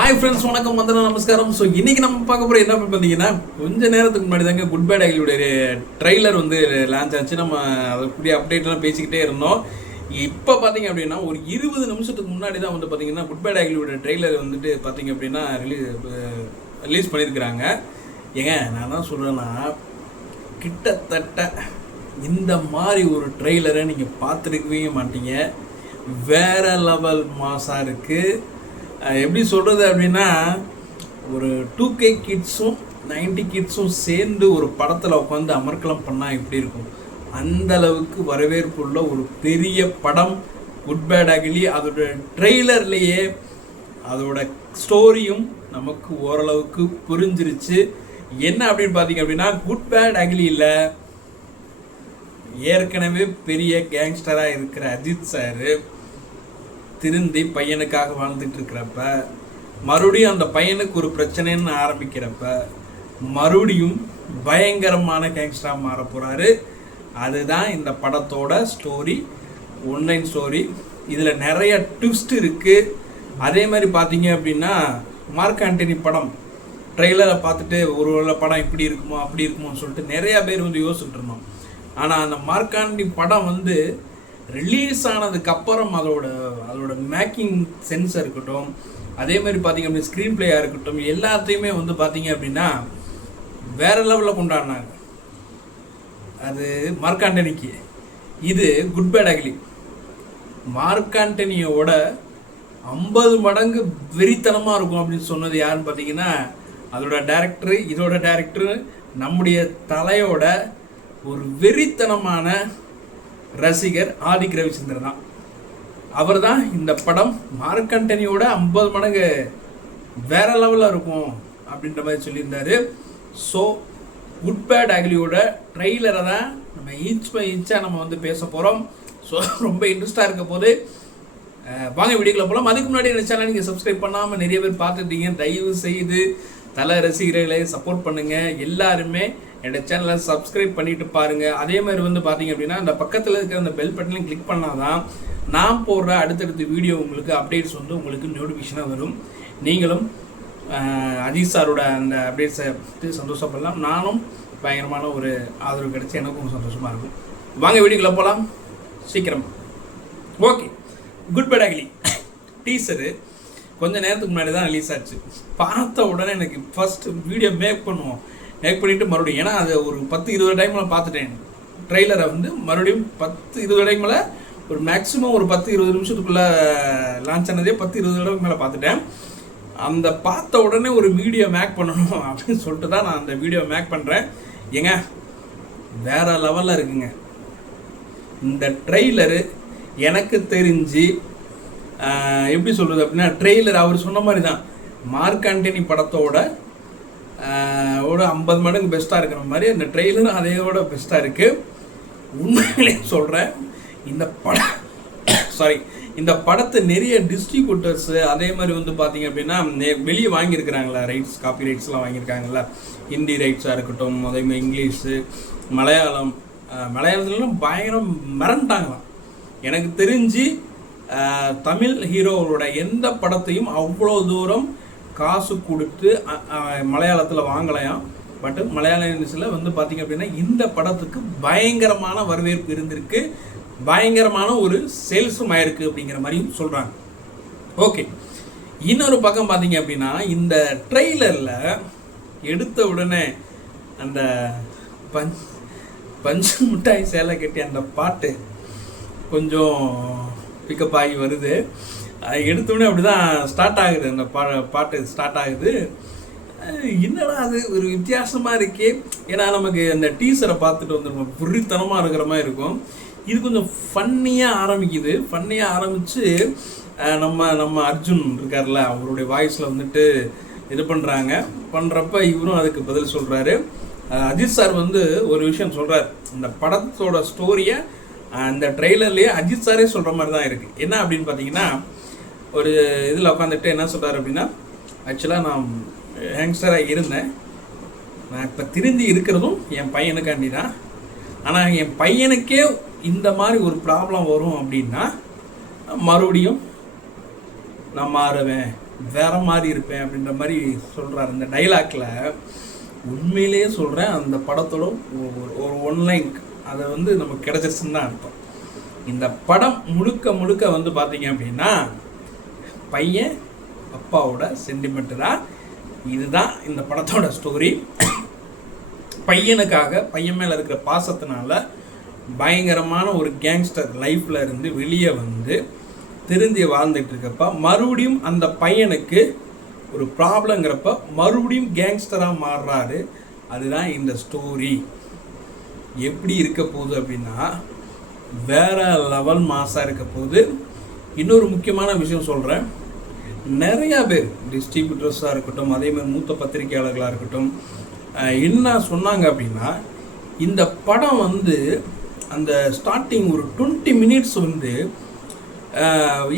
Hi friends, வணக்கம், வந்தனம், நமஸ்காரம். ஸோ இன்றைக்கி நம்ம பார்க்க போகிற என்ன பார்த்தீங்கன்னா, கொஞ்சம் நேரத்துக்கு முன்னாடி தாங்க குட் பேட் அகிலியோடைய ட்ரெய்லர் வந்து லான்ச் ஆச்சு. நம்ம அதுக்குரிய அப்டேட்லாம் பேசிக்கிட்டே இருந்தோம். இப்போ பார்த்தீங்க அப்படின்னா ஒரு 20 நிமிஷத்துக்கு முன்னாடி தான் வந்து பார்த்தீங்கன்னா குட் பேட் அகிலியோட ட்ரெய்லர் வந்துட்டு பார்த்தீங்க அப்படின்னா ரிலீஸ் பண்ணியிருக்கிறாங்க. ஏங்க நான் தான் சொல்கிறேன்னா, கிட்டத்தட்ட இந்த மாதிரி ஒரு ட்ரெய்லரை நீங்கள் பார்த்துருக்கவே மாட்டீங்க. வேறு லெவல் மாசாக இருக்குது. எப்படி சொல்கிறது அப்படின்னா, ஒரு 2K கிட்ஸும் 90 கிட்ஸும் சேர்ந்து ஒரு படத்தில் உட்காந்து அமர்க்கலம் பண்ணால் எப்படி இருக்கும், அந்த அளவுக்கு வரவேற்புள்ள ஒரு பெரிய படம் குட் பேட் அகிலி. அதோட ட்ரெய்லர்லேயே அதோட ஸ்டோரியும் நமக்கு ஓரளவுக்கு புரிஞ்சிருச்சு. என்ன அப்படின்னு பார்த்தீங்க அப்படின்னா, குட் பேட் அகிலியில் ஏற்கனவே பெரிய கேங்ஸ்டராக இருக்கிற அஜித் சார் திருந்தி பையனுக்காக வாழ்ந்துட்டு இருக்கிறப்ப, மறுபடியும் அந்த பையனுக்கு ஒரு பிரச்சனைன்னு ஆரம்பிக்கிறப்ப மறுபடியும் பயங்கரமான கேங்ஸ்டராக மாற போகிறாரு. அதுதான் இந்த படத்தோட ஸ்டோரி, ஒன்லைன் ஸ்டோரி. இதில் நிறைய ட்விஸ்ட் இருக்குது. அதே மாதிரி பார்த்தீங்க அப்படின்னா, மார்க் ஆண்டனி படம் ட்ரெய்லரை பார்த்துட்டு ஒரு படம் இப்படி இருக்குமோ அப்படி இருக்குமோன்னு சொல்லிட்டு நிறையா பேர் வந்து யோசிச்சுட்டு இருந்தோம். ஆனால் அந்த மார்க் ஆண்டனி படம் வந்து ரிலீஸ் ஆனதுக்கப்புறம் அதோட மேக்கிங் சென்ஸாக இருக்கட்டும், அதே மாதிரி பார்த்திங்க அப்படின்னா ஸ்க்ரீன் பிளேயாக இருக்கட்டும், எல்லாத்தையுமே வந்து பார்த்திங்க அப்படின்னா வேறு லெவலில் கொண்டாடினாங்க. அது மார்க் ஆண்டனிக்கு. இது குட் பேட் அகிலி மார்க் ஆண்டனியோட 50 மடங்கு வெறித்தனமாக இருக்கும் அப்படின்னு சொன்னது யாருன்னு பார்த்தீங்கன்னா, அதோட டைரக்டரு, இதோட டைரக்டரு, நம்முடைய தலையோட ஒரு வெறித்தனமான ரசிகர் ஆதிக் ரவிச்சந்திரன் தான். அவர் தான் இந்த படம் மார்க் ஆண்டனியோட 50 மடங்கு வேற லெவலில் இருக்கும் அப்படின்ற மாதிரி சொல்லியிருந்தாரு. ஸோ குட் பேட் அகிலியோட ட்ரெய்லரை தான் நம்ம இன்ச் பை இன்ச்சாக நம்ம வந்து பேச போகிறோம். ஸோ ரொம்ப இன்ட்ரெஸ்டாக இருக்க போது வாங்க வீடியோக்குள்ள போகலாம். அதுக்கு முன்னாடி என்ன சேனல் நீங்கள் சப்ஸ்கிரைப் பண்ணாமல் நிறைய பேர் பார்த்துட்டீங்க. தயவு செய்து தலை ரசிகர்களை சப்போர்ட் பண்ணுங்கள். எல்லாருமே என்னோட சேனலை சப்ஸ்கிரைப் பண்ணிட்டு பாருங்கள். அதே மாதிரி வந்து பார்த்தீங்க அப்படின்னா, அந்த பக்கத்தில் இருக்கிற அந்த பெல் பட்டனையும் கிளிக் பண்ணால் தான் நான் போடுற அடுத்தடுத்த வீடியோ உங்களுக்கு அப்டேட்ஸ் வந்து உங்களுக்கு நோட்டிஃபிகேஷனாக வரும். நீங்களும் அஜித் சாரோட அந்த அப்டேட்ஸை பற்றி சந்தோஷப்படலாம். நானும் பயங்கரமான ஒரு ஆதரவு கிடைச்சி எனக்கும் சந்தோஷமாக இருக்கும். வாங்க வீடியோக்குள்ள போகலாம் சீக்கிரம். Okay, good bad ugly teaser கொஞ்சம் நேரத்துக்கு முன்னாடி தான் ரிலீஸ் ஆச்சு. பார்த்த உடனே எனக்கு ஃபஸ்ட்டு வீடியோ மேக் பண்ணிவிட்டு மறுபடியும், ஏன்னா அது ஒரு 10-20 டைமில் பார்த்துட்டேன் ட்ரெய்லரை வந்து. மறுபடியும் 10-20 டைமில் ஒரு மேக்ஸிமம் ஒரு 10-20 நிமிஷத்துக்குள்ளே லான்ச் ஆனதே 10-20 தடவைக்கு மேலே பார்த்துட்டேன். அந்த பார்த்த உடனே ஒரு வீடியோ மேக் பண்ணணும் அப்படின்னு சொல்லிட்டு தான் நான் அந்த வீடியோ மேக் பண்ணுறேன். ஏங்க வேறு லெவலில் இருக்குங்க இந்த ட்ரெய்லரு. எனக்கு தெரிஞ்சு எப்படி சொல்கிறது அப்படின்னா, ட்ரெய்லர் அவர் சொன்ன மாதிரி தான் மார்க் ஆண்டனி படத்தோட ஒரு 50 மடங்கு பெஸ்ட்டாக இருக்கிற மாதிரி அந்த ட்ரெய்லரும் அதையோட பெஸ்ட்டாக இருக்குது. உண்மையிலே சொல்கிறேன், இந்த படத்தை நிறைய டிஸ்ட்ரிபியூட்டர்ஸு அதே மாதிரி வந்து பார்த்தீங்க அப்படின்னா வெளியே வாங்கியிருக்கிறாங்களா ரைட்ஸ், காப்பி ரைட்ஸ்லாம் வாங்கியிருக்காங்களா. ஹிந்தி ரைட்ஸாக இருக்கட்டும், அதே மாதிரி இங்கிலீஷு, மலையாளத்துலாம் பயங்கரம் மிரண்டாங்களாம். எனக்கு தெரிஞ்சு தமிழ் ஹீரோவோட எந்த படத்தையும் அவ்வளோ தூரம் காசு கொடுத்து மலையாளத்தில் வாங்கலையாம். பட் மலையாள இண்டஸ்ட்ரியில் வந்து பார்த்திங்க அப்படின்னா இந்த படத்துக்கு பயங்கரமான வரவேற்பு இருந்திருக்கு, பயங்கரமான ஒரு சேல்ஸும் ஆயிருக்கு அப்படிங்கிற மாதிரியும் சொல்கிறாங்க. ஓகே, இன்னொரு பக்கம் பார்த்தீங்க அப்படின்னா, இந்த ட்ரெய்லரில் எடுத்த உடனே அந்த பஞ்சு மிட்டாய் சேலை கட்டி அந்த பாட்டு கொஞ்சம் பிக்கப் ஆகி வருது. எடுத்தோடனே அப்படி தான் ஸ்டார்ட் ஆகுது, அந்த பாட்டு ஸ்டார்ட் ஆகுது. என்னடா அது ஒரு வித்தியாசமாக இருக்கே. ஏன்னா நமக்கு அந்த டீசரை பார்த்துட்டு வந்துருக்கோம், புரித்தனமாக இருக்கிற மாதிரி இருக்கும். இது கொஞ்சம் ஃபன்னியாக ஆரம்பிக்குது. ஃபன்னியாக ஆரம்பித்து நம்ம அர்ஜுன் இருக்கார்ல, அவருடைய வாய்ஸில் வந்துட்டு இது பண்ணுறப்ப இவரும் அதுக்கு பதில் சொல்கிறாரு. அஜித் சார் வந்து ஒரு விஷயம் சொல்கிறார், இந்த படத்தோட ஸ்டோரியை அந்த ட்ரெய்லர்லேயே அஜித் சாரே சொல்கிற மாதிரி தான் இருக்குது. என்ன அப்படின்னு பார்த்தீங்கன்னா, ஒரு இதில் உட்காந்துட்டு என்ன சொல்கிறார் அப்படின்னா, ஆக்சுவலாக நான் யங்ஸ்டராக இருந்தேன், நான் இப்போ திருந்தி இருக்கிறதும் என் பையனுக்காண்டி தான். ஆனால் என் பையனுக்கே இந்த மாதிரி ஒரு ப்ராப்ளம் வரும் அப்படின்னா மறுபடியும் நான் மாறுவேன் வேற மாதிரி இருப்பேன் அப்படின்ற மாதிரி சொல்கிறார். இந்த டைலாக்ல உண்மையிலேயே சொல்கிறேன், அந்த படத்தோட ஒரு ஒன்லைன் அதை வந்து நமக்கு கிடைச்சிருச்சுன்னு தான் அர்த்தம். இந்த படம் முழுக்க முழுக்க வந்து பார்த்தீங்க அப்படின்னா பையன் அப்பாவோட சென்டிமெண்ட் தான். இதுதான் இந்த படத்தோட ஸ்டோரி. பையனுக்காக பையன் மேலே இருக்கிற பாசத்தினால பயங்கரமான ஒரு கேங்ஸ்டர் லைஃப்பில் இருந்து வெளியே வந்து திருந்தி வாழ்ந்துட்டு இருக்கப்ப மறுபடியும் அந்த பையனுக்கு ஒரு ப்ராப்ளங்கிறப்ப மறுபடியும் கேங்ஸ்டராக மாறுறாரு. அதுதான் இந்த ஸ்டோரி. எப்படி இருக்க போகுது அப்படின்னா வேற லெவல் மாசாக இருக்க போகுது. இன்னொரு முக்கியமான விஷயம் சொல்கிறேன், நிறையா பேர் டிஸ்ட்ரிபியூட்டர்ஸாக இருக்கட்டும், அதேமாதிரி மூத்த பத்திரிகையாளர்களாக இருக்கட்டும், என்ன சொன்னாங்க அப்படின்னா இந்த படம் வந்து அந்த ஸ்டார்டிங் ஒரு 20 மினிட்ஸ் வந்து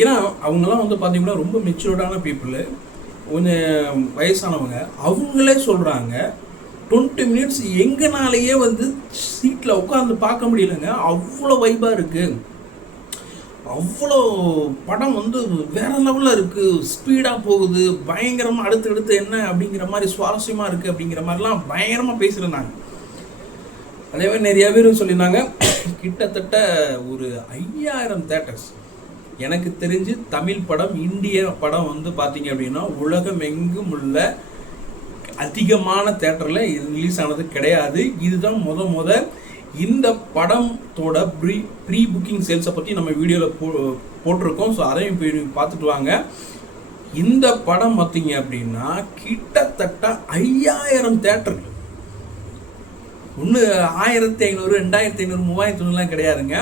ஏன்னா அவங்களாம் வந்து பார்த்தீங்கன்னா ரொம்ப மெச்சூர்டான பீப்புளு, கொஞ்சம் வயசானவங்க, அவங்களே சொல்கிறாங்க 20 மினிட்ஸ் எங்கனாலேயே வந்து சீட்டில் உட்காந்து பார்க்க முடியலைங்க, அவ்வளோ வைப்பாக இருக்குது, அவ்வளோ படம் வந்து வேறு லெவலில் இருக்குது, ஸ்பீடாக போகுது, பயங்கரமாக அடுத்தடுத்து என்ன அப்படிங்கிற மாதிரி சுவாரஸ்யமாக இருக்குது அப்படிங்கிற மாதிரிலாம் பயங்கரமாக பேசியிருந்தாங்க. அதே மாதிரி நிறையா பேர் சொல்லியிருந்தாங்க. கிட்டத்தட்ட ஒரு 5000 தேட்டர்ஸ் எனக்கு தெரிஞ்சு தமிழ் படம், இந்திய படம் வந்து பார்த்தீங்க அப்படின்னா உலகம் எங்கும் உள்ள அதிகமான தேட்டரில் ரிலீஸ் ஆனது கிடையாது. இதுதான் முத இந்த படத்தோட ப்ரீ புக்கிங் சேல்ஸை பற்றி நம்ம வீடியோவில் போட்டிருக்கோம். ஸோ அதையும் போய் பார்த்துட்டு வாங்க. இந்த படம் பார்த்தீங்க அப்படின்னா கிட்டத்தட்ட 5000 தேட்டர்கள், ஒன்று 1500, 2500, 3500 கிடையாதுங்க.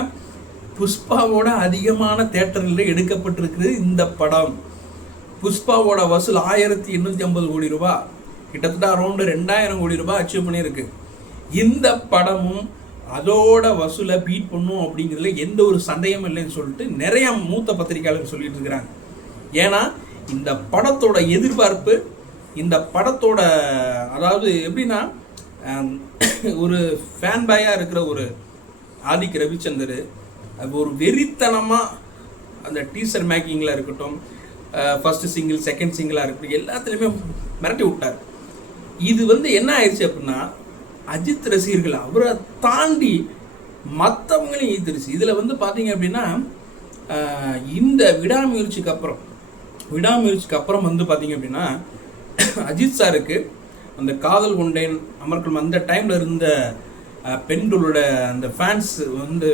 புஷ்பாவோட அதிகமான தேட்டர்களில் எடுக்கப்பட்டிருக்கிறது இந்த படம். புஷ்பாவோட வசூல் 1850 கோடி ரூபா, கிட்டத்தட்ட அரௌண்டு 2000 கோடி ரூபாய் அச்சீவ் பண்ணியிருக்கு. இந்த படமும் அதோட வசூலை பீட் பண்ணும் அப்படிங்கிறதுல எந்த ஒரு சந்தேகமும் இல்லைன்னு சொல்லிட்டு நிறைய மூத்த பத்திரிகையாளர்கள் சொல்லிட்டு இருக்கிறாங்க. ஏன்னா இந்த படத்தோட எதிர்பார்ப்பு, இந்த படத்தோட அதாவது எப்படின்னா ஒரு ஃபேன் பாயாக இருக்கிற ஒரு ஆதிக் ரவிச்சந்தர் ஒரு வெறித்தனமாக அந்த டீசர் மேக்கிங்கில் இருக்கட்டும், ஃபஸ்ட்டு சிங்கிள் செகண்ட் சிங்கிளாக இருக்கட்டும், எல்லாத்துலேயுமே மிரட்டி விட்டார். இது வந்து என்ன ஆயிடுச்சு அப்படின்னா அஜித் ரசிகர்கள் அவரை தாண்டி மற்றவங்களையும் ஈர்த்துருச்சு. இதில் வந்து பார்த்தீங்க அப்படின்னா இந்த விடாமுயற்சிக்கு அப்புறம் வந்து பார்த்தீங்க அப்படின்னா அஜித் சாருக்கு அந்த காதல் கொண்டேன், அமர்கலம் அந்த டைமில் இருந்த பெண்களோட அந்த ஃபேன்ஸ் வந்து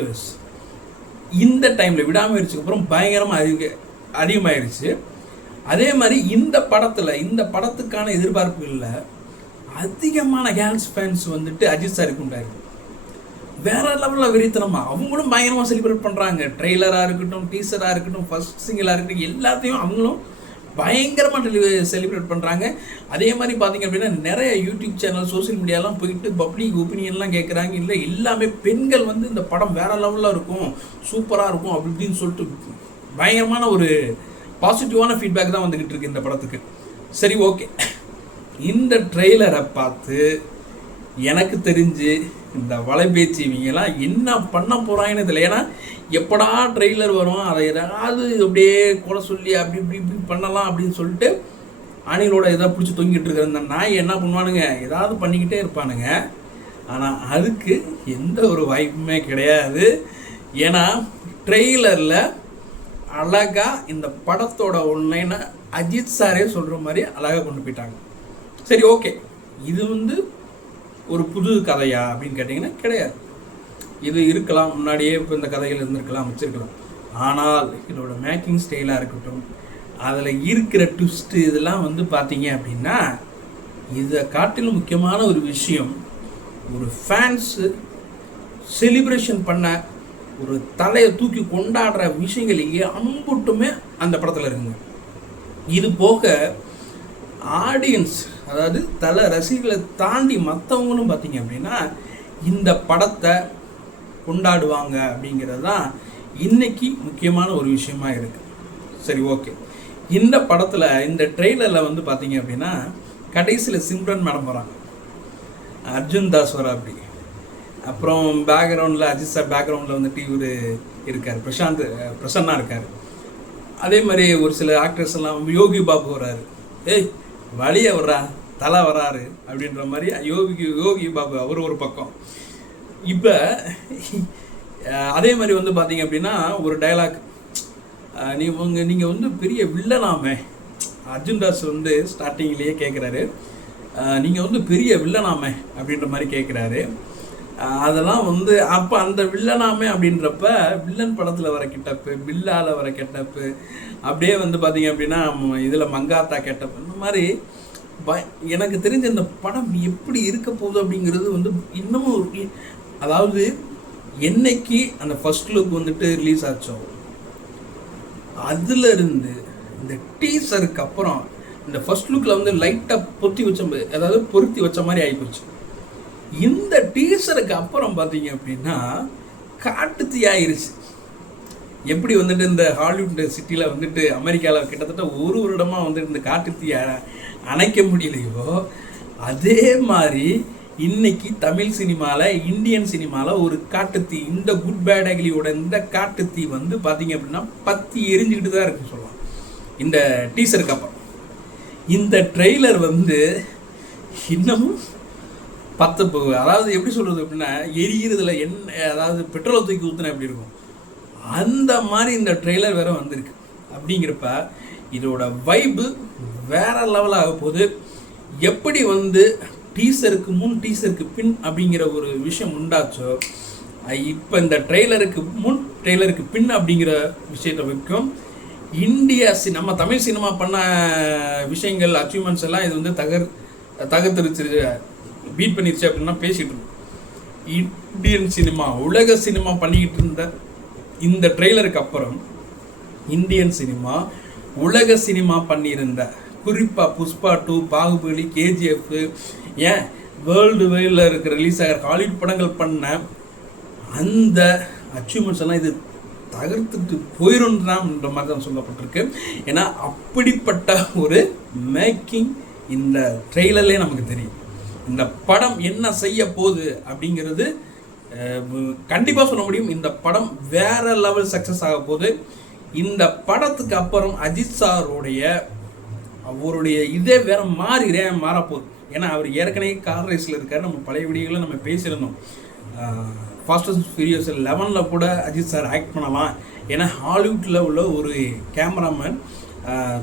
இந்த டைமில் விடாமுயற்சிக்கு அப்புறம் பயங்கரமாக அதிகமாகிருச்சு. அதே மாதிரி இந்த படத்துக்கான எதிர்பார்ப்புகளில் அதிகமான கேர்ள்ஸ் ஃபேன்ஸ் வந்துட்டு அஜித் சாருக்கு உண்டாரு. வேற லெவலில் வெறித்தனமாக அவங்களும் பயங்கரமாக செலிப்ரேட் பண்ணுறாங்க. ட்ரெய்லராக இருக்கட்டும், டீசராக இருக்கட்டும், ஃபர்ஸ்ட் சிங்கிளாக இருக்கட்டும், எல்லாத்தையும் அவங்களும் பயங்கரமாக செலிப்ரேட் பண்ணுறாங்க. அதே மாதிரி பார்த்தீங்க அப்படின்னா நிறைய யூடியூப் சேனல், சோசியல் மீடியாலாம் போயிட்டு பப்ளிக் ஒப்பீனியன்லாம் கேட்குறாங்க. இல்லை எல்லாமே பெண்கள் வந்து இந்த படம் வேறு லெவலில் இருக்கும், சூப்பராக இருக்கும் அப்படி இப்படின்னு சொல்லிட்டு பயங்கரமான ஒரு பாசிட்டிவான ஃபீட்பேக் தான் வந்துக்கிட்டு இருக்கு இந்த படத்துக்கு. சரி, ஓகே. இந்த ட்ரெய்லரை பார்த்து எனக்கு தெரிஞ்சு இந்த வலைபேச்சு இவங்கெல்லாம் என்ன பண்ண போகிறாங்கன்னு தெரியல. ஏன்னா எப்படா ட்ரெய்லர் வரும், அதை ஏதாவது அப்படியே கொலை சொல்லி அப்படி இப்படி இப்படி பண்ணலாம் அப்படின்னு சொல்லிட்டு அணிலோட எதாவது பிடிச்சி தொங்கிட்டு இருக்கிற இந்த நாய் என்ன பண்ணுவானுங்க, ஏதாவது பண்ணிக்கிட்டே இருப்பானுங்க. ஆனால் அதுக்கு எந்த ஒரு வாய்ப்புமே கிடையாது. ஏன்னா ட்ரெய்லரில் அழகாக இந்த படத்தோட ஒன்லைனை அஜித் சாரே சொல்கிற மாதிரி அழகாக கொண்டு போயிட்டாங்க. சரி, ஓகே. இது வந்து ஒரு புது கதையா அப்படின்னு கேட்டிங்கன்னா கிடையாது. இது இருக்கலாம், முன்னாடியே இப்போ இந்த கதைகள் இருந்திருக்கலாம், வச்சுருக்கலாம். ஆனால் இதோட மேக்கிங் ஸ்டைலாக இருக்கட்டும், அதில் இருக்கிற ட்விஸ்ட்டு இதெல்லாம் வந்து பார்த்தீங்க அப்படின்னா இதை காட்டிலும் முக்கியமான ஒரு விஷயம், ஒரு ஃபேன்ஸு செலிப்ரேஷன் பண்ண ஒரு தலையை தூக்கி கொண்டாடுற விஷயங்களையே அம்புட்டுமே அந்த படத்தில் இருக்குங்க. இது போக ஆடியன்ஸ், அதாவது தலை ரசிகர்களை தாண்டி மற்றவங்களும் பார்த்தீங்க அப்படின்னா இந்த படத்தை கொண்டாடுவாங்க அப்படிங்கிறது தான் இன்னைக்கு முக்கியமான ஒரு விஷயமா இருக்குது. சரி, ஓகே. இந்த படத்தில் இந்த ட்ரெய்லரில் வந்து பார்த்தீங்க அப்படின்னா கடைசியில் சிம்ரன் மேடம் வராங்க, அர்ஜுன் தாஸ் வரா, அப்படி அப்புறம் பேக்ரவுண்டில் அஜித் சார் பேக்ரவுண்டில் வந்துட்டு இவர் இருக்கார், பிரசன்னா இருக்கார். அதே மாதிரி ஒரு சில ஆக்டர்ஸ் எல்லாம் யோகி பாபு வர்றாரு, ஏய் வழிய வர்றா தலை வராரு அப்படின்ற மாதிரி யோகி பாபு அவர் ஒரு பக்கம். இப்போ அதே மாதிரி வந்து பார்த்தீங்க அப்படின்னா ஒரு டைலாக், நீங்கள் வந்து பெரிய வில்லனாமே, அர்ஜுன் தாஸ் வந்து ஸ்டார்டிங்லேயே கேட்குறாரு, நீங்கள் வந்து பெரிய வில்லனாமே அப்படின்ற மாதிரி கேட்குறாரு. அதெல்லாம் வந்து அப்போ அந்த வில்லனாமே அப்படின்றப்ப வில்லன் படத்தில் வர கெட்டப்பு, பில்லால் வர கெட்டப்பு, அப்படியே வந்து பார்த்தீங்க அப்படின்னா இதில் மங்காத்தா கெட்டப்பு, இந்த மாதிரி எனக்கு தெரிஞ்ச இந்த படம் எப்படி இருக்க போகுது அப்படிங்கிறது வந்து இன்னமும், அதாவது என்னைக்கு அந்த ஃபர்ஸ்ட் லுக் வந்துட்டு ரிலீஸ் ஆச்சோ அதுல இருந்து இந்த டீசருக்கு அப்புறம் இந்த ஃபர்ஸ்ட் லுக்கில் வந்து லைட்டாக பொருத்தி வச்ச மாதிரி ஆகிப்போச்சு. இந்த டீசருக்கு அப்புறம் பார்த்தீங்க அப்படின்னா காட்டுத்தீ ஆயிடுச்சு. எப்படி வந்துட்டு இந்த ஹாலிவுட் சிட்டியில் வந்துட்டு அமெரிக்காவில் கிட்டத்தட்ட ஒரு வருடமாக வந்துட்டு இந்த காட்டுத்தீ அணைக்க முடியலையோ, அதே மாதிரி இன்னைக்கு தமிழ் சினிமாவில், இந்தியன் சினிமாவில் ஒரு காட்டுத்தீ, இந்த குட் பேட் அக்லியோட இந்த காட்டுத்தீ வந்து பார்த்தீங்க அப்படின்னா பத்தி எரிஞ்சுக்கிட்டு தான் இருக்குன்னு சொல்லலாம். இந்த டீசருக்கு அப்புறம் இந்த ட்ரெய்லர் வந்து இன்னமும் அதாவது எப்படி சொல்கிறது அப்படின்னா எரிகிறதுல அதாவது பெட்ரோலை தூக்கி ஊற்றினா எப்படி இருக்கும் அந்த மாதிரி இந்த ட்ரெய்லர் வேற வந்திருக்கு. அப்படிங்கிறப்ப இதோட வைப்பு வேற லெவல் ஆக போகுது. எப்படி வந்து டீசருக்கு முன் டீசருக்கு பின் அப்படிங்கிற ஒரு விஷயம் உண்டாச்சோ, இப்போ இந்த ட்ரெய்லருக்கு முன் ட்ரெய்லருக்கு பின் அப்படிங்கிற விஷயத்தை வைக்கும் நம்ம தமிழ் சினிமா பண்ண விஷயங்கள், அச்சீவ்மெண்ட்ஸ் எல்லாம் இது வந்து தகர்த்துருச்சு, பீட் பண்ணிருச்சு அப்படின்னா பேசிட்டு இருக்கோம். இந்தியன் சினிமா, உலக சினிமா பண்ணிக்கிட்டு இருந்த இந்த ட்ரெய்லருக்கு அப்புறம் இந்தியன் சினிமா, உலக சினிமா பண்ணியிருந்த குறிப்பாக புஷ்பா 2, பாகுபலி, கேஜிஎஃப், ஏன் வேர்ல்டு வைடில் இருக்கிற ரிலீஸ் ஆகிற ஹாலிவுட் படங்கள் பண்ண அந்த அச்சீவ்மெண்ட்ஸ் எல்லாம் இது தகர்த்துட்டு போயிடும்ன்ற மாதிரி தான் சொல்லப்பட்டிருக்கு. ஏன்னா அப்படிப்பட்ட ஒரு மேக்கிங் இந்த ட்ரெய்லர்லேயே நமக்கு தெரியும். இந்த படம் என்ன செய்ய போகுது அப்படிங்கிறது கண்டிப்பாக சொல்ல முடியும். இந்த படம் வேற லெவல் சக்ஸஸ் ஆக போகுது. இந்த படத்துக்கு அப்புறம் அஜித் சாருடைய அவருடைய இதே வேற மாறப்போகுது. ஏன்னா அவர் ஏற்கனவே கார் ரேஸில் இருக்கார். நம்ம பழைய வீடியோவில் நம்ம பேசியிருந்தோம். ஃபாஸ்ட் அண்ட் ஃபியூரியஸ் 11 கூட அஜித் சார் ஆக்ட் பண்ணலாம். ஏன்னா ஹாலிவுட்டில் உள்ள ஒரு கேமராமேன்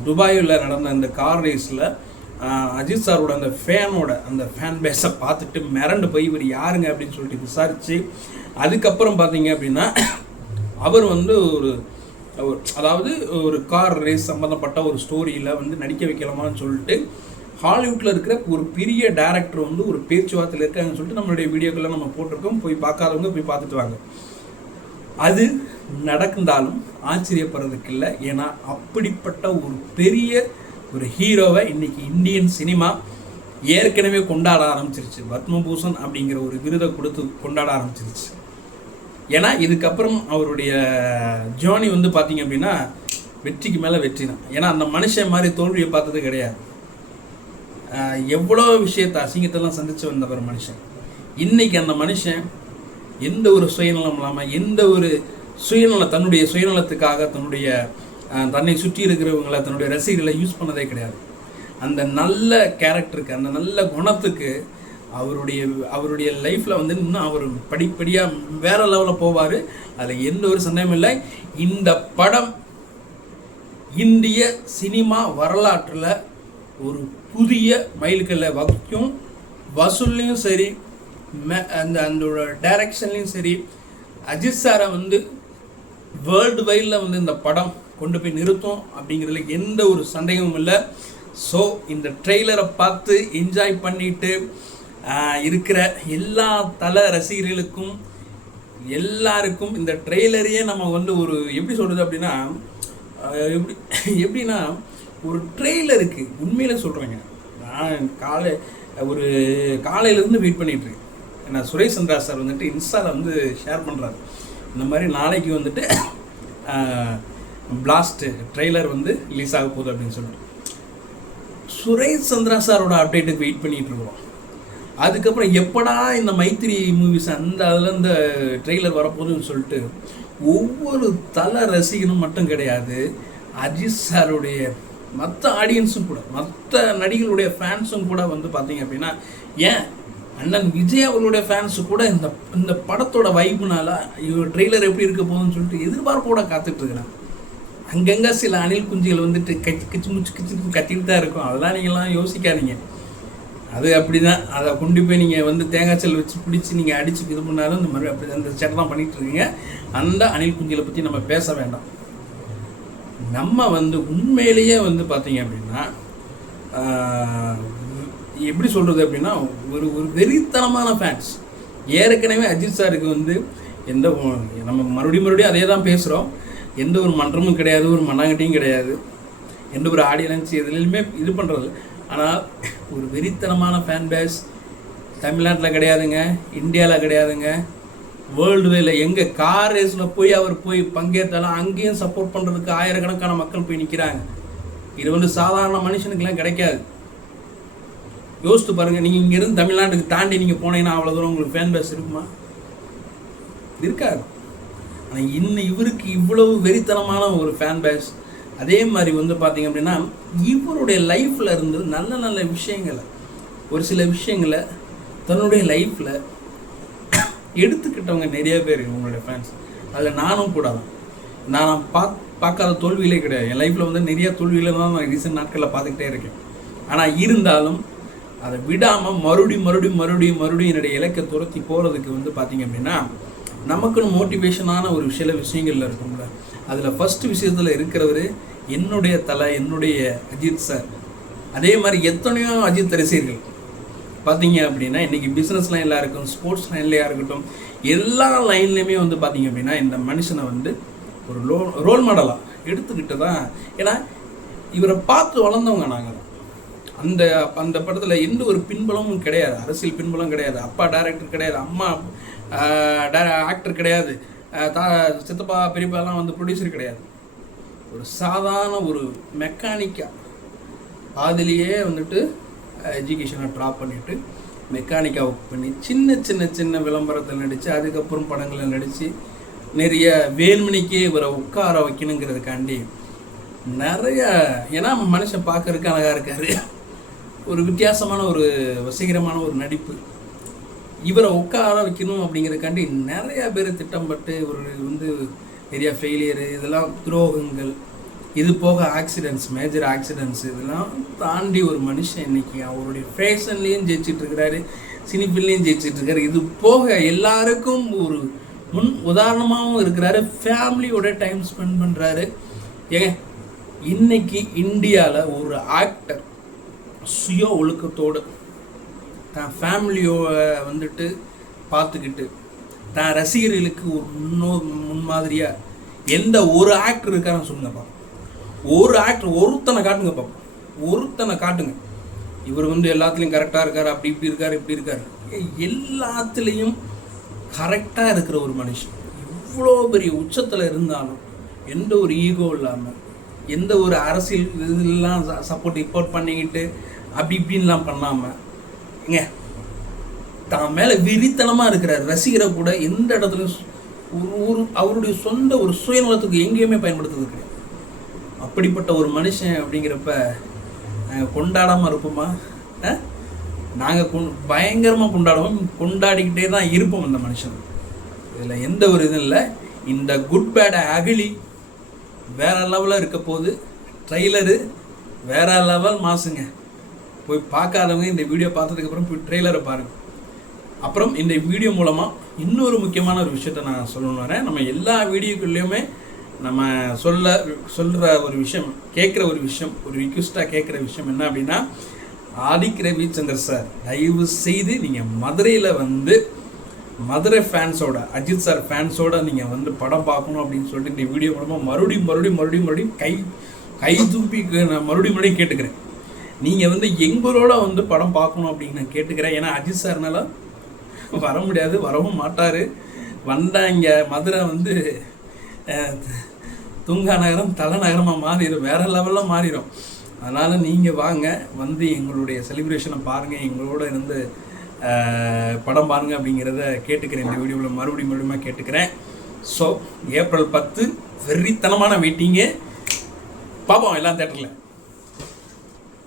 துபாயில் நடந்த அந்த கார் ரேஸில் அஜித் சாரோட அந்த ஃபேன் பேஸை பார்த்துட்டு மிரண்டு போய் இவர் யாருங்க அப்படின்னு சொல்லிட்டு விசாரித்து அதுக்கப்புறம் பார்த்தீங்க அப்படின்னா அவர் வந்து அதாவது ஒரு கார் ரேஸ் சம்மந்தப்பட்ட ஒரு ஸ்டோரியில் வந்து நடிக்க வைக்கலாமான்னு சொல்லிட்டு ஹாலிவுட்டில் இருக்கிற ஒரு பெரிய டைரக்டர் வந்து ஒரு பேச்சுவார்த்தையில் இருக்காங்கன்னு சொல்லிட்டு நம்மளுடைய வீடியோக்களை நம்ம போட்டிருக்கோம். போய் பார்க்காதவங்க போய் பார்த்துட்டு வாங்க. அது நடந்தாலும் ஆச்சரியப்படுறதுக்கு இல்லை. ஏன்னா அப்படிப்பட்ட ஒரு பெரிய ஒரு ஹீரோவை இன்னைக்கு இந்தியன் சினிமா ஏற்கனவே கொண்டாட ஆரம்பிச்சிருச்சு. பத்மபூஷன் அப்படிங்கிற ஒரு விருதை கொடுத்து கொண்டாட ஆரம்பிச்சிருச்சு. ஏன்னா இதுக்கப்புறம் அவருடைய ஜேர்னி வந்து பார்த்தீங்க அப்படின்னா வெற்றிக்கு மேலே வெற்றி தான். ஏன்னா அந்த மனுஷன் மாதிரி தோல்வியை பார்த்தது கிடையாது. எவ்வளோ விஷயத்தை அசிங்கத்தெல்லாம் சந்தித்து வந்தவர் மனுஷன். இன்னைக்கு அந்த மனுஷன் எந்த ஒரு சுயநலம் இல்லாமல், எந்த ஒரு தன்னுடைய சுயநலத்துக்காக தன்னை சுற்றி இருக்கிறவங்களை, தன்னுடைய ரசிகர்களை யூஸ் பண்ணதே கிடையாது. அந்த நல்ல கேரக்டருக்கு, அந்த நல்ல குணத்துக்கு அவருடைய லைஃப்பில் வந்து இன்னும் அவர் படிப்படியாக வேற லெவலில் போவார். அதில் எந்த ஒரு சந்தேகமும் இல்லை. இந்த படம் இந்திய சினிமா வரலாற்றில் ஒரு புதிய மைல்கல்லை வகுக்கும். வசூல்லையும் சரி, அந்த டைரக்ஷன்லையும் சரி, அஜித் சாரை வந்து வேர்ல்டு வைடில் வந்து இந்த படம் கொண்டு போய் நிறுத்தும் அப்படிங்கிறதுல எந்த ஒரு சந்தேகமும் இல்லை. ஸோ இந்த ட்ரெய்லரை பார்த்து என்ஜாய் பண்ணிட்டு இருக்கிற எல்லா ரசிகர்களுக்கும் எல்லாருக்கும் இந்த ட்ரெய்லரையே நம்ம வந்து ஒரு எப்படி சொல்கிறது அப்படின்னா எப்படின்னா ஒரு ட்ரெய்லருக்கு உண்மையில சொல்கிறேங்க. நான் காலையிலேருந்து வெயிட் பண்ணிகிட்ருக்கேன். ஏன்னா சுரேஷ் சந்திரா சார் வந்துட்டு இன்ஸ்டாவில் வந்து ஷேர் பண்ணுறாரு, இந்த மாதிரி நாளைக்கு வந்துட்டு பிளாஸ்ட் ட்ரெய்லர் வந்து ரிலீஸ் ஆக போகுது அப்படின்னு சொல்லிட்டு சுரேஷ் சந்திரா சாரோட அப்டேட்டுக்கு வெயிட் பண்ணிகிட்டு இருக்கோம். அதுக்கப்புறம் எப்படா இந்த மைத்திரி மூவிஸ் அதில் இந்த ட்ரெய்லர் வரப்போகுதுன்னு சொல்லிட்டு ஒவ்வொரு ரசிகனும் மட்டும் கிடையாது, அஜித் சாருடைய மற்ற ஆடியன்ஸும் கூட, மற்ற நடிகளுடைய ஃபேன்ஸும் கூட வந்து பார்த்தீங்க அப்படின்னா, ஏன் அண்ணன் விஜய் அவர்களுடைய ஃபேன்ஸு கூட இந்த படத்தோட வைப்புனால இவர் ட்ரெய்லர் எப்படி இருக்க போகுதுன்னு சொல்லிட்டு எதிர்பார்ப்போட காத்துட்ருக்குறாங்க. அங்கங்கே சில அணில் குஞ்சுகள் வந்துட்டு கிச்சு முச்சு கத்திட்டு தான் இருக்கும். அதெல்லாம் நீங்கள்லாம் யோசிக்காதீங்க. அது அப்படி தான். அதை கொண்டு போய் நீங்கள் வந்து தேங்காய் செல் வச்சு பிடிச்சி நீங்கள் அடித்து இது பண்ணாலும் இந்த மாதிரி அப்படி அந்த சேட்டை தான் பண்ணிகிட்ருக்கீங்க. அந்த அணில் குஞ்சுகளை பற்றி நம்ம பேச வேண்டாம். நம்ம வந்து உண்மையிலேயே வந்து பார்த்தீங்க அப்படின்னா எப்படி சொல்கிறது அப்படின்னா, ஒரு வெறித்தனமான ஃபேன்ஸ். ஏற்கனவே அஜித் சாருக்கு வந்து நம்ம மறுபடியும் அதே தான் பேசுகிறோம். எந்த ஒரு மன்றமும் கிடையாது, ஒரு மண்ணாங்கட்டியும் கிடையாது, எந்த ஒரு ஆடியன்ஸ் எதுலையுமே இது பண்ணுறது. ஆனால் ஒரு வெறித்தனமான ஃபேன் பேஸ் தமிழ்நாட்டில் கிடையாதுங்க, இந்தியாவில் கிடையாதுங்க, வேர்ல்டு வேல எங்கே கார் ரேஸில் அவர் போய் பங்கேற்றாலும் அங்கேயும் சப்போர்ட் பண்ணுறதுக்கு ஆயிரக்கணக்கான மக்கள் போய் நிற்கிறாங்க. இது வந்து சாதாரண மனுஷனுக்கெல்லாம் கிடைக்காது. யோசித்து பாருங்கள். நீங்கள் இங்கேருந்து தமிழ்நாட்டுக்கு தாண்டி நீங்கள் போனீங்கன்னா அவ்வளோ தூரம் உங்களுக்கு ஃபேன் பேஸ் இருக்குமா? இருக்காது. ஆனால் இவருக்கு இவ்வளவு வெறித்தனமான ஒரு ஃபேன் பேஸ். அதே மாதிரி வந்து பார்த்தீங்க அப்படின்னா, இவருடைய லைஃப்பில் இருந்து நல்ல நல்ல விஷயங்களை, ஒரு சில விஷயங்களை தன்னுடைய லைஃப்பில் எடுத்துக்கிட்டவங்க நிறைய பேர் இவங்களுடைய ஃபேன்ஸ். அதில் நானும் கூட தான். நான் பார்க்காத தோல்வியிலே கிடையாது. என் லைஃப்பில் வந்து நிறைய தோல்வியில தான் நான் ரீசெண்ட் நாட்களில் பார்த்துக்கிட்டே இருக்கேன். ஆனால் இருந்தாலும் அதை விடாமல் மறுபடியும் என்னுடைய இலக்கை துரத்தி போகிறதுக்கு வந்து பார்த்தீங்க அப்படின்னா, நமக்குன்னு மோட்டிவேஷனான ஒரு விஷயங்கள்ல இருக்கும்ல. அதில் ஃபஸ்ட்டு விஷயத்தில் இருக்கிறவர் என்னுடைய என்னுடைய அஜித் சார். அதே மாதிரி எத்தனையோ அஜித் ரசிகர்கள் பார்த்தீங்க அப்படின்னா, இன்றைக்கி பிஸ்னஸ் லைனில் இருக்கட்டும், ஸ்போர்ட்ஸ் லைன்லையாக இருக்கட்டும், எல்லா லைன்லேயுமே வந்து பார்த்தீங்க அப்படின்னா இந்த மனுஷனை வந்து ஒரு ரோல் மாடலாக எடுத்துக்கிட்டு தான். ஏன்னா இவரை பார்த்து வளர்ந்தவங்க நாங்கள். அந்த படத்தில் எந்த ஒரு பின்பலமும் கிடையாது, அரசியல் பின்பலம் கிடையாது, அப்பா டைரக்டர் கிடையாது, அம்மா ஆக்டர் கிடையாது, சித்தப்பா பெரியப்பாலாம் வந்து ப்ரொடியூசர் கிடையாது. ஒரு சாதாரண ஒரு மெக்கானிக்காக பாதிலேயே வந்துட்டு எஜுகேஷனை ட்ராப் பண்ணிவிட்டு மெக்கானிக்காக ஒர்க் பண்ணி சின்ன விளம்பரத்தில் நடித்து, அதுக்கப்புறம் படங்களில் நடித்து, நிறைய வேல்மணிக்கே இவரை உட்கார வைக்கணுங்கிறதுக்காண்டி நிறைய, ஏன்னா மனுஷன் பார்க்கறதுக்கு அழகாக இருக்கார், ஒரு வித்தியாசமான ஒரு வசீகரமான ஒரு நடிப்பு, இவரை உட்கார வைக்கணும் அப்படிங்கிறதுக்காண்டி நிறைய பேர் திட்டம்பட்டு இவர் வந்து நிறைய ஃபெயிலியரு, இதெல்லாம் துரோகங்கள், இது போக ஆக்சிடென்ட்ஸ், மேஜர் ஆக்சிடென்ட்ஸ், இதெல்லாம் தாண்டி ஒரு மனுஷன் இன்னைக்கு அவருடைய ஃபேஷன்லேயும் ஜெயிச்சிட்ருக்கிறாரு, சினிஃபில்லையும் ஜெயிச்சிட்ருக்காரு. இது போக எல்லாருக்கும் ஒரு முன் உதாரணமாகவும் இருக்கிறாரு. ஃபேமிலியோட டைம் ஸ்பெண்ட் பண்ணுறாரு. ஏங்க இன்னைக்கு இந்தியாவில் ஒரு ஆக்டர் சுய ஒழுக்கத்தோடு தான் ஃபேமிலியோட வந்துட்டு பார்த்துக்கிட்டு தான் ரசிகர்களுக்கு ஒரு முன்மாதிரியாக எந்த ஒரு ஆக்டர் இருக்காருன்னு சொல்லுங்கப்பா. ஒரு ஆக்டர் ஒருத்தனை காட்டுங்க பாப்பா, ஒருத்தனை காட்டுங்க. இவர் வந்து எல்லாத்துலேயும் கரெக்டாக இருக்கார், அப்படி இப்படி இருக்கார், இப்படி இருக்கார், எல்லாத்துலேயும் கரெக்டாக இருக்கிற ஒரு மனுஷன். இவ்வளோ பெரிய உச்சத்தில் இருந்தாலும் எந்த ஒரு ஈகோ இல்லாமல், எந்த ஒரு அரசியல் இதெல்லாம் சப்போர்ட் பண்ணிக்கிட்டு அப்படி இப்படின்லாம் பண்ணாமல், ஏங்க தான் மேலே விரித்தனமாக இருக்கிற ரசிகரை கூட எந்த இடத்துலையும் அவருடைய சொந்த ஒரு சுயநலத்துக்கு எங்கேயுமே பயன்படுத்துறது கிடையாது. அப்படிப்பட்ட ஒரு மனுஷன் அப்படிங்கிறப்ப நாங்கள் கொண்டாடாமல் இருப்போமா? நாங்கள் பயங்கரமாக கொண்டாடிக்கிட்டே தான் இருப்போம் இந்த மனுஷன். இதில் எந்த ஒரு இதுவும் இல்லை. இந்த குட் பேடை அகலி வேற லெவலில் இருக்க போது. ட்ரெய்லரு வேற லெவல் மாசுங்க. போய் பார்க்காதவங்க இந்த வீடியோ பார்த்ததுக்கப்புறம் போய் ட்ரெய்லரை பாருங்கள். அப்புறம் இந்த வீடியோ மூலமாக இன்னொரு முக்கியமான ஒரு விஷயத்த நான் சொல்லணும்னு வரேன். நம்ம எல்லா வீடியோக்குள்ளேயுமே நம்ம சொல்கிற ஒரு விஷயம், கேட்குற ஒரு விஷயம், ஒரு ரிக்வெஸ்ட்டாக கேட்குற விஷயம் என்ன அப்படின்னா, ஆதிக் ரவிச்சந்தர் சார் தயவு செய்து நீங்கள் மதுரையில் வந்து மதுரை ஃபேன்ஸோட, அஜித் சார் ஃபேன்ஸோட நீங்கள் வந்து படம் பார்க்கணும் அப்படின்னு சொல்லிட்டு இந்த வீடியோ மூலமாக மறுபடியும் கை தூப்பி நான் மறுபடியும் கேட்டுக்கிறேன். நீங்கள் வந்து எங்களோட வந்து படம் பார்க்கணும் அப்படின்னு நான் கேட்டுக்கிறேன். ஏன்னா அஜித் சார்னால வர முடியாது, வரவும் மாட்டார். வந்தால் இங்கே மதுரை வந்து தூங்கா நகரம் தலைநகரமாக மாறிடும், வேறு லெவலில் மாறிடும். அதனால் நீங்கள் வாங்க, வந்து எங்களுடைய செலிப்ரேஷனை பாருங்கள், எங்களோட இருந்து படம் பாருங்கள் அப்படிங்கிறத கேட்டுக்கிறேன். இந்த வீடியோவில் மறுபடியும் கேட்டுக்கிறேன். ஸோ April 10 வெறித்தனமான வெயிட்டிங்கு. பார்ப்போம் எல்லாம் தேட்டரில்.